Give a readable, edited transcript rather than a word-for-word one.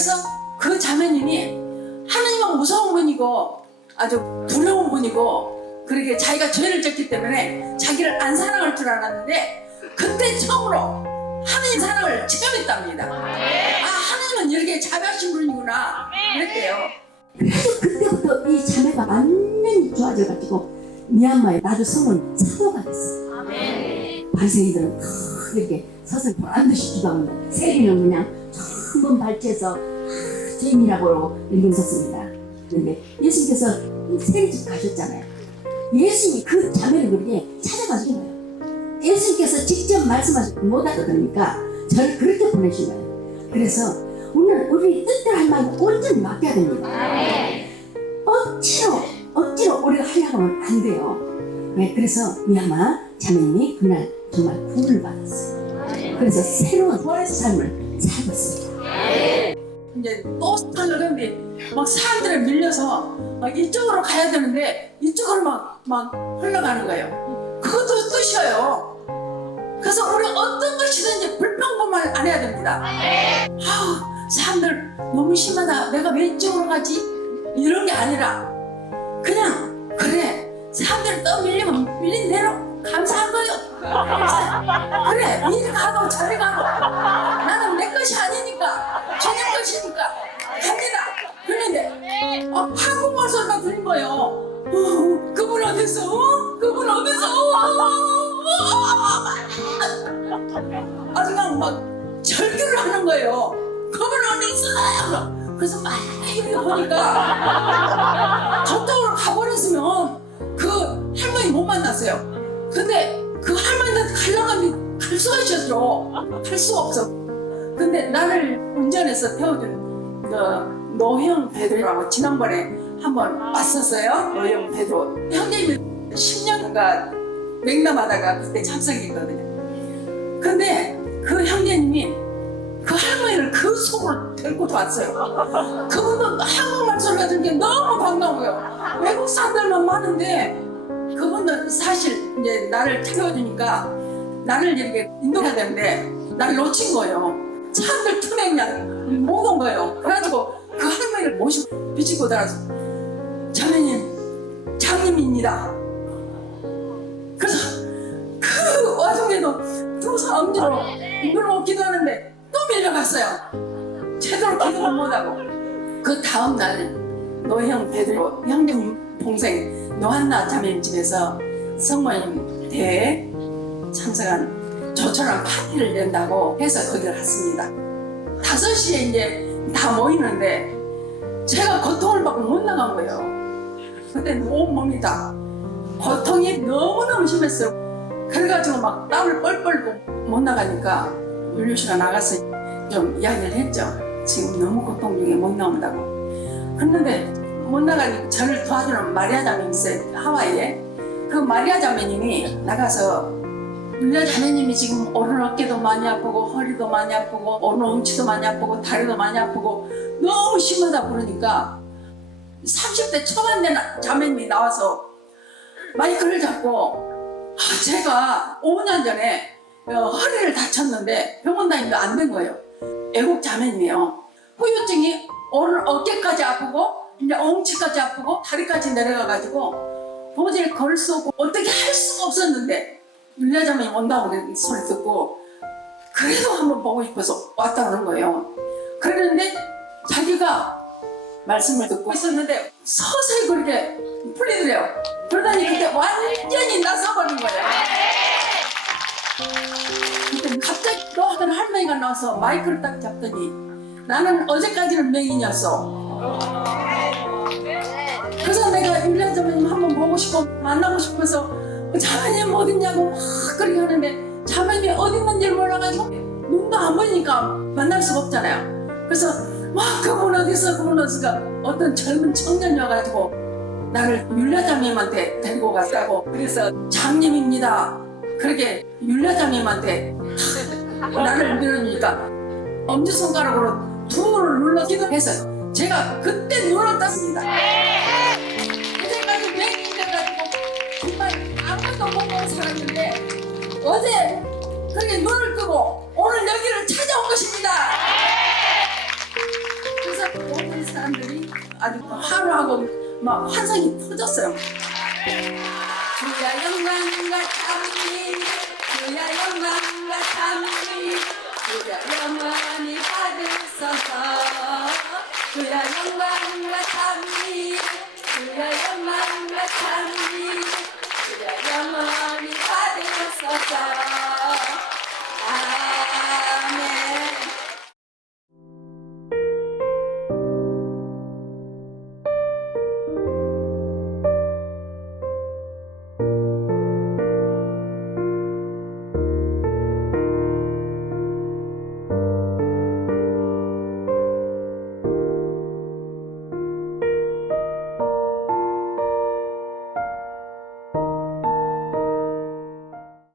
그래서 그 자매님이 하나님은 무서운 분이고 아주 두려운 분이고 그렇게 자기가 죄를 졌기 때문에 자기를 안 사랑할 줄 알았는데 그때 처음으로 하나님 사랑을 체험했답니다. 아, 하나님은 이렇게 자비하신 분이구나 그랬대요. 그래서 그때부터 이 자매가 완전히 좋아져가지고 미얀마에 나도 성은 사도가 됐어요. 발생이들은 다 이렇게 서서 보란듯이 기도합니다. 세리는 그냥 한번 발제해서 죄인이라고 읽으셨습니다. 그런데 예수님께서 세리집 가셨잖아요. 예수님이 그 자매를 그렇게 찾아가신 거예요. 예수님께서 직접 말씀하시지 못하거든요. 저를 그렇게 보내신 거예요. 그래서 오늘 우리 뜻대로 할 말고 온전히 맡겨야 됩니다. 억지로 우리가 하려고 하면 안 돼요. 네, 그래서 미얀마 자매님이 그날 정말 구원을 받았어요. 그래서 새로운 부활의 삶을 살고 있습니다. 이제 또 살려는데 막 사람들에 밀려서 막 이쪽으로 가야 되는데 이쪽으로 막 흘러가는 거예요. 그것도 뜻이에요. 그래서 우리 어떤 것이든지 불평분만 안 해야 됩니다. 사람들 너무 심하다. 내가 왜 이쪽으로 가지? 이런 게 아니라 그냥 그래 사람들 떠밀리면 밀린 대로 감사한 거예요. 그래 이리 가고 저리 가고 나는 내 것이 아니니까 주님 것이니까 갑니다. 그런데 한국말 소리가 들린 거예요. 그분 어딨어? 그분 어딨어? 아주 그냥 막 절규를 하는 거예요. 그분 어디 있어요? 그래서 막 이렇게 보니까 저쪽으로 가버렸으면 그 할머니 못 만났어요. 근데 그 할머니한테 가려고 하면 갈 수가 있었죠. 갈 수가 없어. 근데 나를 운전해서 태워준 노형 베드로라고 지난번에 한번 왔었어요. 노형 베드로 형님이 10년간 맹남하다가 그때 참석했거든요. 근데 그 형제님이 그 할머니를 그 속으로 데리고 왔어요. 그분도 한국말 소리가 들은 게 너무 반가워요. 외국 사람들만 많은데 그분도 사실 이제 나를 태워주니까 나를 이렇게 인도해야 되는데 나를 놓친 거예요. 사람들 틈에 그냥 못 온 거예요. 그래가지고 그 할머니를 모시고 비치고 들어서 자매님 장님입니다. 그래서 그 와중에도 두 사람 엄지로 물고 기도하는데 또 밀려갔어요. 제대로 기도를 못하고 그 다음날 노형 베드로 형님 동생 노한나 자매님 집에서 성모님 대회에 참석한 조촐한 파티를 연다고 해서 거기를 갔습니다. 5시에 이제 다 모이는데 제가 고통을 받고 못 나간 거예요. 그때 온몸이 다 고통이 너무너무 심했어요. 그래가지고 막 땀을 뻘뻘 못 나가니까 윤류씨가 나가서 좀 이야기를 했죠. 지금 너무 고통 중에 못 나온다고. 그런데 못 나가니까 저를 도와주는 마리아 자매님이 있어요. 하와이에. 그 마리아 자매님이 나가서 윤류 자매님이 지금 오른 어깨도 많이 아프고 허리도 많이 아프고 오른 엉치도 많이 아프고 다리도 많이 아프고 너무 심하다 그러니까 30대 초반 된 자매님이 나와서 마이크를 잡고 제가 5년 전에 허리를 다쳤는데 병원 다니도 안 된 거예요. 애국 자매님이에요. 후유증이 오늘 어깨까지 아프고 이제 엉치까지 아프고 다리까지 내려가가지고 도저히 걸을 수 없고 어떻게 할 수가 없었는데 윤리아 자매님 온다고 그런 소리 듣고 그래도 한번 보고 싶어서 왔다 그런 거예요. 그랬는데 자기가 말씀을 듣고 있었는데 서서히 그렇게 풀리더래요. 그러더니 그때 완전히 나서버린 거예요. 그때 갑자기 또 하던 할머니가 나와서 마이크를 딱 잡더니 나는 어제까지는 맹인이었어. 그래서 내가 윤리아 자매님 한번 보고 싶고 만나고 싶어서 자매님 어딨냐고 막 그렇게 하는데 자매님이 어디 있는지 몰라가지고 눈도 안 보이니까 만날 수가 없잖아요. 그래서 막 그분 어디 있어 그분 어디 있어 어떤 젊은 청년이 와가지고 나를 윤리아 자매님한테 데리고 갔다고. 그래서 장님입니다. 그렇게 윤리아 자매님한테 나를 밀어주니까 엄지손가락으로 두 눈을 눌러 기도해서 제가 그때 눈을 떴습니다. 그때까지 맹인이 돼가지고 정말 아무것도 못 보고 살았는데 어제 그렇게 눈을 뜨고 오늘 여기를 찾아온 것입니다. 아주 하루하고 막 환상이 터졌어요. 주야 영광과 찬미, 주야 영광과 찬미, 주야 영원히 받으소서. 주야 영광과 찬미, 주야 영광과 찬미, 주야 영원히 받으소서.